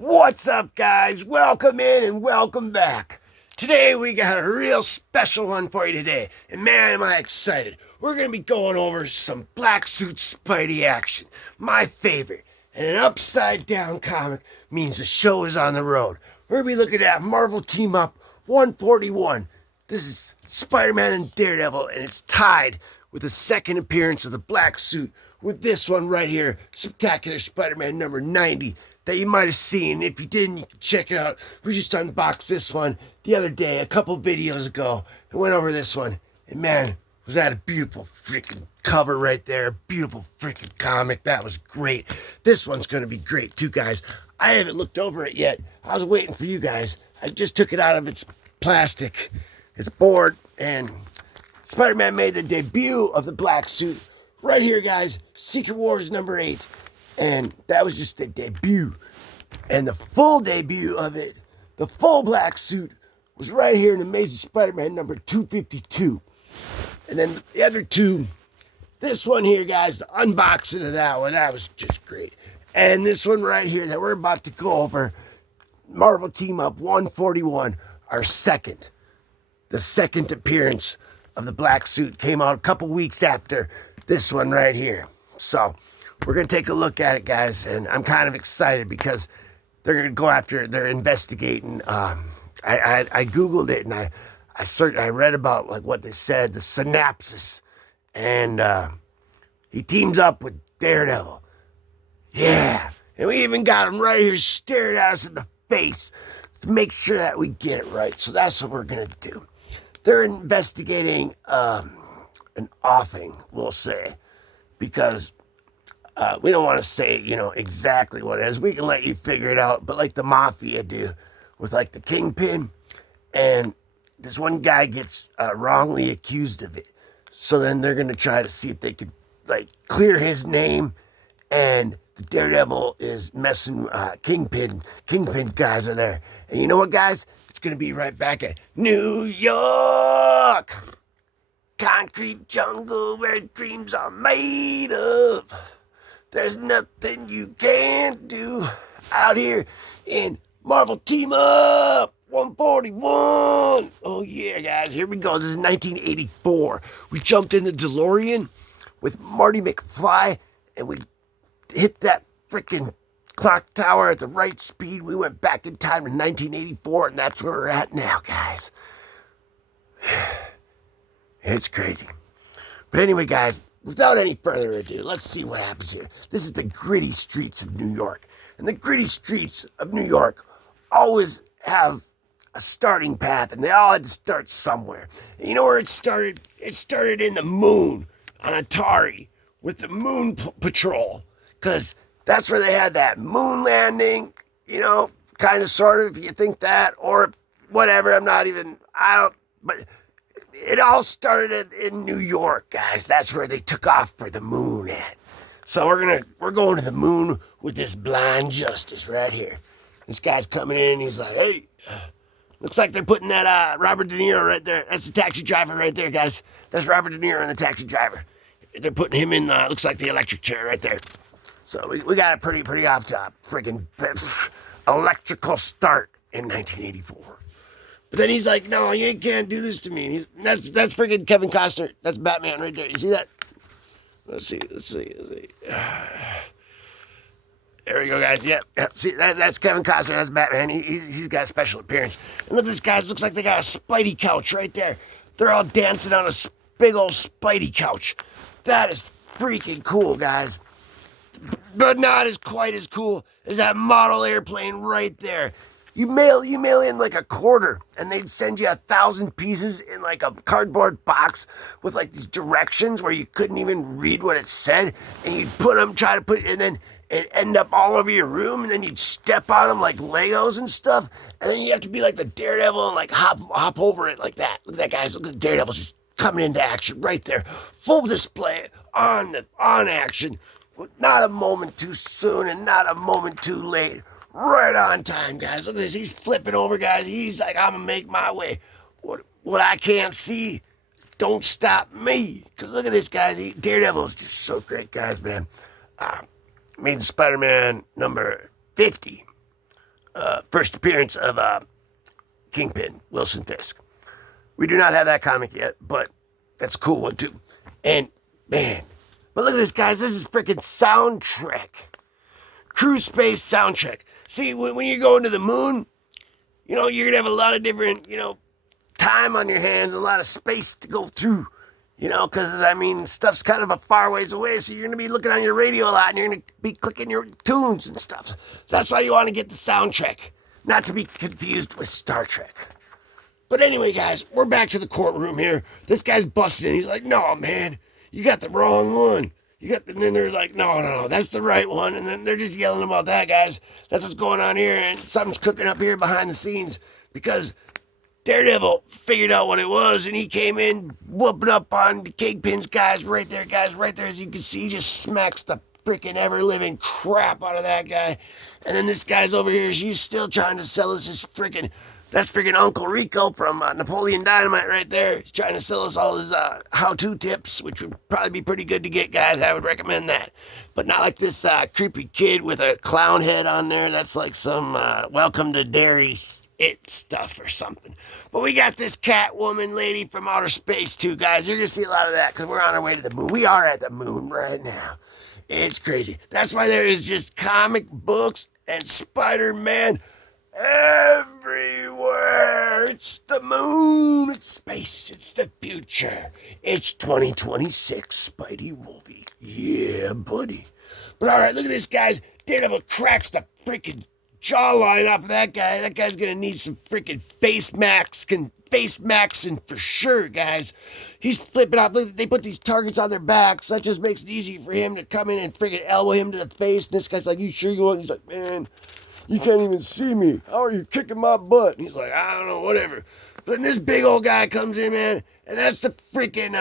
What's up, guys? Welcome in and welcome back. Today we got a real special one for you today, and man, am I excited. We're going to be going over some black suit Spidey action, my favorite. And an upside down comic means the show is on the road. We're going to be looking at Marvel Team Up 141. This is Spider-Man and Daredevil, and it's tied with the second appearance of the black suit with this one right here, Spectacular Spider-Man number 90. That you might have seen. If you didn't, you can check it out. We just unboxed this one the other day, a couple videos ago, and went over this one. And man, was that a beautiful freaking cover right there. Beautiful freaking comic. That was great. This one's going to be great too, guys. I haven't looked over it yet. I was waiting for you guys. I just took it out of its plastic, its board, and Spider-Man made the debut of the black suit right here, guys. Secret Wars number 8. And that was just the debut. And the full debut of it, the full black suit, was right here in Amazing Spider-Man number 252. And then the other two, this one here, guys, the unboxing of that one, that was just great. And this one right here that we're about to go over, Marvel Team Up 141, the second appearance of the black suit, came out a couple weeks after this one right here. So we're going to take a look at it, guys, and I'm kind of excited because they're going to go after, they're investigating. I Googled it, and I read about like what they said, the synopsis, and he teams up with Daredevil. Yeah, and we even got him right here staring at us in the face to make sure that we get it right. So that's what we're going to do. They're investigating an offing, we'll say, because we don't want to say, exactly what it is. We can let you figure it out, but like the mafia do with like the Kingpin, and this one guy gets wrongly accused of it. So then they're going to try to see if they could like clear his name, and the Daredevil is messing Kingpin guys are there. And you know what, guys? It's going to be right back at New York. Concrete jungle where dreams are made of. There's nothing you can't do out here in Marvel Team Up 141. Oh, yeah, guys. Here we go. This is 1984. We jumped in the DeLorean with Marty McFly, and we hit that freaking clock tower at the right speed. We went back in time to 1984, and that's where we're at now, guys. It's crazy. But anyway, guys, without any further ado, let's see what happens here. This is the gritty streets of New York. And the gritty streets of New York always have a starting path, and they all had to start somewhere. And you know where it started? It started in the moon on Atari with the Moon Patrol, because that's where they had that moon landing, kind of, sort of, if you think that, or whatever. But it all started in New York, guys. That's where they took off for the moon at. So we're going to the moon with this blind justice right here. This guy's coming in, he's like, hey, looks like they're putting that Robert De Niro right there. That's the taxi driver right there, guys. That's Robert De Niro and the taxi driver. They're putting him in, looks like the electric chair right there. So we got a pretty off top, freaking electrical start in 1984. But then he's like, no, you can't do this to me. That's freaking Kevin Costner. That's Batman right there. You see that? Let's see. There we go, guys. Yep. See, that's Kevin Costner. That's Batman. He's got a special appearance. And look at this, guys. Looks like they got a Spidey couch right there. They're all dancing on a big old Spidey couch. That is freaking cool, guys. But not quite as cool as that model airplane right there. You mail in like a quarter, and they'd send you 1,000 pieces in like a cardboard box with like these directions where you couldn't even read what it said, and you'd try to put, and then it'd end up all over your room, and then you'd step on them like Legos and stuff, and then you have to be like the Daredevil and like hop over it like that. Look at that, guys. Look at the Daredevil's just coming into action right there. Full display on action. Not a moment too soon and not a moment too late. Right on time, guys. Look at this. He's flipping over, guys. He's like, I'm going to make my way. What I can't see, don't stop me. Because look at this, guys. Daredevil is just so great, guys, man. Made Spider-Man number 50. first appearance of Kingpin, Wilson Fisk. We do not have that comic yet, but that's a cool one too. And man, but look at this, guys. This is freaking soundtrack. Cruise space soundtrack. See, when you're going to the moon, you know, you're going to have a lot of different, you know, time on your hands, a lot of space to go through, you know, because, I mean, stuff's kind of a far ways away, so you're going to be looking on your radio a lot, and you're going to be clicking your tunes and stuff. That's why you want to get the soundtrack, not to be confused with Star Trek. But anyway, guys, we're back to the courtroom here. This guy's busting in. He's like, no, man, you got the wrong one. And then they're like, no, that's the right one. And then they're just yelling about that, guys. That's what's going on here. And something's cooking up here behind the scenes because Daredevil figured out what it was. And he came in whooping up on the Kingpin's guys right there. As you can see, he just smacks the freaking ever-living crap out of that guy. And then this guy's over here. She's still trying to sell us his freaking... That's freaking Uncle Rico from Napoleon Dynamite right there. He's trying to sell us all his how-to tips, which would probably be pretty good to get, guys. I would recommend that. But not like this creepy kid with a clown head on there. That's like some Welcome to Derry It stuff or something. But we got this Catwoman lady from outer space too, guys. You're going to see a lot of that because we're on our way to the moon. We are at the moon right now. It's crazy. That's why there is just comic books and Spider-Man everywhere. It's the moon. It's space. It's the future. It's 2026. Spidey Wolvie. Yeah, buddy. But all right, look at this, guys. Daredevil cracks the freaking jawline off of that guy. That guy's gonna need some freaking face maxing for sure, guys. He's flipping off. They put these targets on their backs. That just makes it easy for him to come in and freaking elbow him to the face. And this guy's like, you sure you want? He's like, man, you can't even see me. How are you kicking my butt? And he's like, I don't know, whatever. But then this big old guy comes in, man, and that's the freaking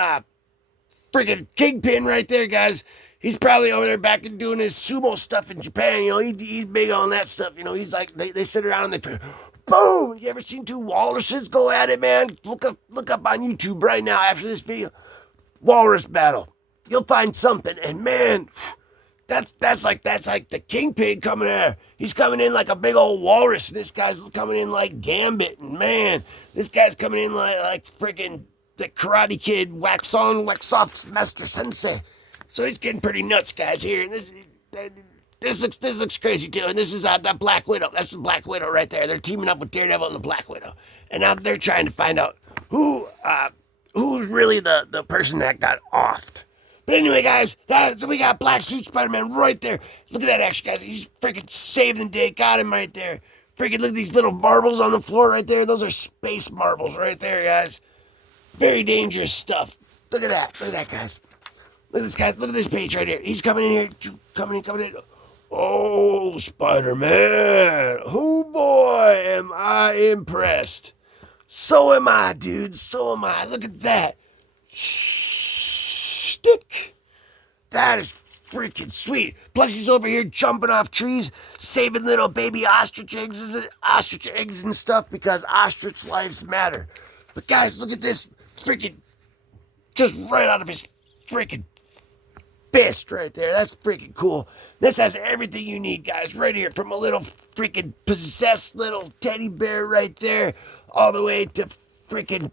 Kingpin right there, guys. He's probably over there back and doing his sumo stuff in Japan. You know, he's big on that stuff. You know, he's like, they sit around and they, boom! You ever seen two walruses go at it, man? Look up on YouTube right now after this video. Walrus battle. You'll find something. And man, that's like the Kingpin coming in. He's coming in like a big old walrus. And this guy's coming in like Gambit. And man, this guy's coming in like freaking the Karate Kid, wax on, wax off, Master Sensei. So it's getting pretty nuts, guys, here. And this looks crazy, too. And this is the Black Widow. That's the Black Widow right there. They're teaming up with Daredevil and the Black Widow. And now they're trying to find out who's really the person that got offed. But anyway, guys, we got Black Suit Spider-Man right there. Look at that action, guys. He's freaking saving the day. Got him right there. Freaking look at these little marbles on the floor right there. Those are space marbles right there, guys. Very dangerous stuff. Look at that. Look at that, guys. Look at this, guys. Look at this page right here. He's coming in here. Coming in. Oh, Spider-Man. Oh, boy, am I impressed. So am I, dude. So am I. Look at that. Stick. That is freaking sweet. Plus, he's over here jumping off trees, saving little baby ostrich eggs and stuff because ostrich lives matter. But, guys, look at this freaking, just right out of his freaking fist right there. That's freaking cool. This has everything you need, guys, right here, from a little freaking possessed little teddy bear right there all the way to freaking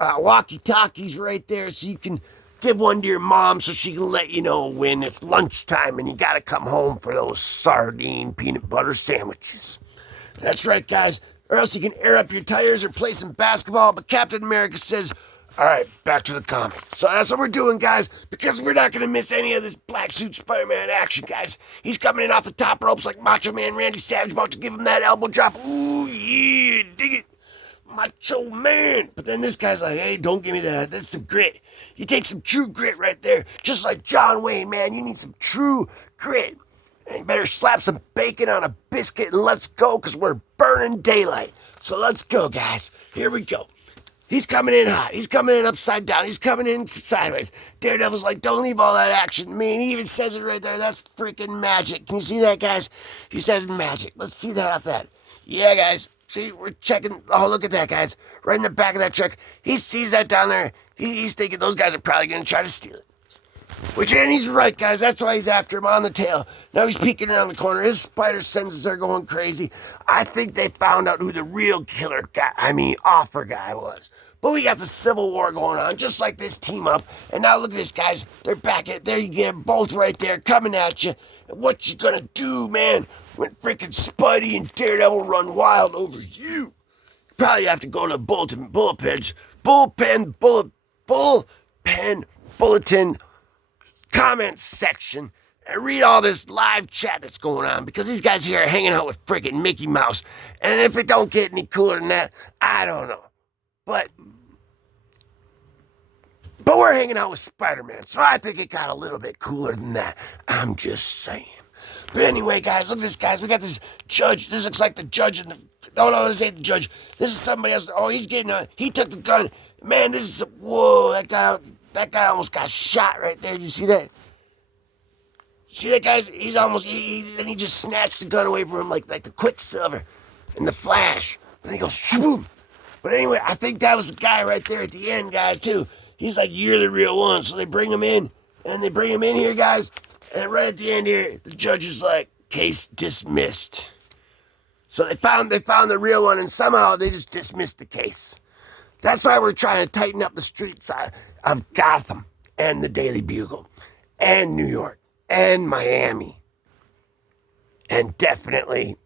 walkie-talkies right there, so you can give one to your mom so she can let you know when it's lunchtime and you gotta come home for those sardine peanut butter sandwiches. That's right, guys. Or else you can air up your tires or play some basketball. But Captain America says, all right, back to the comic. So that's what we're doing, guys, because we're not going to miss any of this Black Suit Spider-Man action, guys. He's coming in off the top ropes like Macho Man Randy Savage, about to give him that elbow drop. Ooh, yeah, dig it. Macho Man. But then this guy's like, hey, don't give me that. That's some grit. You take some true grit right there. Just like John Wayne, man. You need some true grit. And you better slap some bacon on a biscuit and let's go, because we're burning daylight. So let's go, guys. Here we go. He's coming in hot. He's coming in upside down. He's coming in sideways. Daredevil's like, don't leave all that action to me. And he even says it right there. That's freaking magic. Can you see that, guys? He says magic. Let's see that off that. Yeah, guys. See, we're checking. Oh, look at that, guys. Right in the back of that truck. He sees that down there. He's thinking those guys are probably going to try to steal it. And he's right, guys. That's why he's after him on the tail. Now he's peeking around the corner. His spider senses are going crazy. I think they found out who the real killer guy, offer guy was. But we got the Civil War going on, just like this team up. And now look at this, guys. They're back at there. You get both right there coming at you. And what you gonna do, man, when freaking Spidey and Daredevil run wild over you? Probably have to go to bullpen bulletin comment section and read all this live chat that's going on, because these guys here are hanging out with freaking Mickey Mouse. And if it don't get any cooler than that, I don't know. But we're hanging out with Spider-Man, so I think it got a little bit cooler than that. I'm just saying. But anyway, guys, look at this, guys. We got this judge. This looks like the judge in the... No, this ain't the judge. This is somebody else. Oh, he took the gun. Man, this is... Whoa, that guy almost got shot right there. Did you see that? See that, guys? He's almost... And he just snatched the gun away from him like the Quicksilver and the Flash. And he goes, boom. But anyway, I think that was the guy right there at the end, guys, too. He's like, you're the real one. So they bring him in. And they bring him in here, guys. And right at the end here, the judge is like, case dismissed. So they found the real one, and somehow they just dismissed the case. That's why we're trying to tighten up the street side of Gotham and the Daily Bugle and New York and Miami. And definitely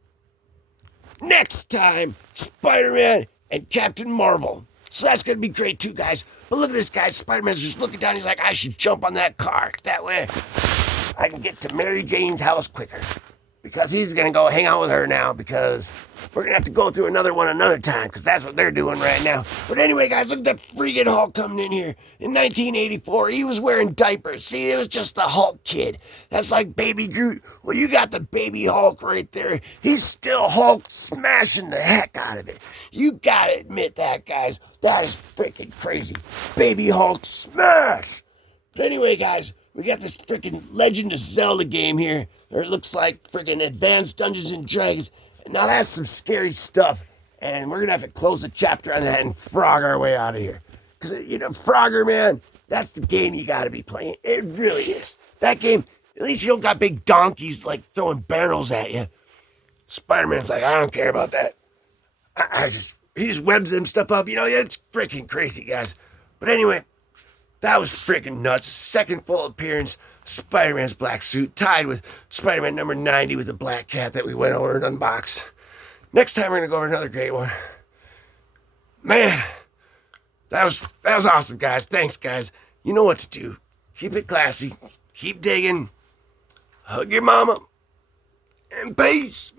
next time, Spider-Man and Captain Marvel. So that's going to be great too, guys. But look at this guy. Spider-Man's just looking down. He's like, I should jump on that car. That way I can get to Mary Jane's house quicker. Because he's going to go hang out with her now, because we're going to have to go through another one another time, because that's what they're doing right now. But anyway, guys, look at that freaking Hulk coming in here. In 1984, he was wearing diapers. See, it was just the Hulk kid. That's like Baby Groot. Well, you got the baby Hulk right there. He's still Hulk smashing the heck out of it. You got to admit that, guys. That is freaking crazy. Baby Hulk smash. But anyway, guys, we got this freaking Legend of Zelda game here. Or it looks like freaking Advanced Dungeons and Dragons. Now that's some scary stuff. And we're going to have to close the chapter on that and frog our way out of here. Because, Frogger, man, that's the game you got to be playing. It really is. That game, at least you don't got big donkeys like throwing barrels at you. Spider-Man's like, I don't care about that. He just webs them stuff up. It's freaking crazy, guys. But anyway, that was freaking nuts. Second full appearance. Spider-Man's black suit, tied with Spider-Man number 90 with the black cat that we went over and unboxed. Next time we're going to go over another great one. Man, that was awesome, guys. Thanks, guys. You know what to do. Keep it classy. Keep digging. Hug your mama. And peace.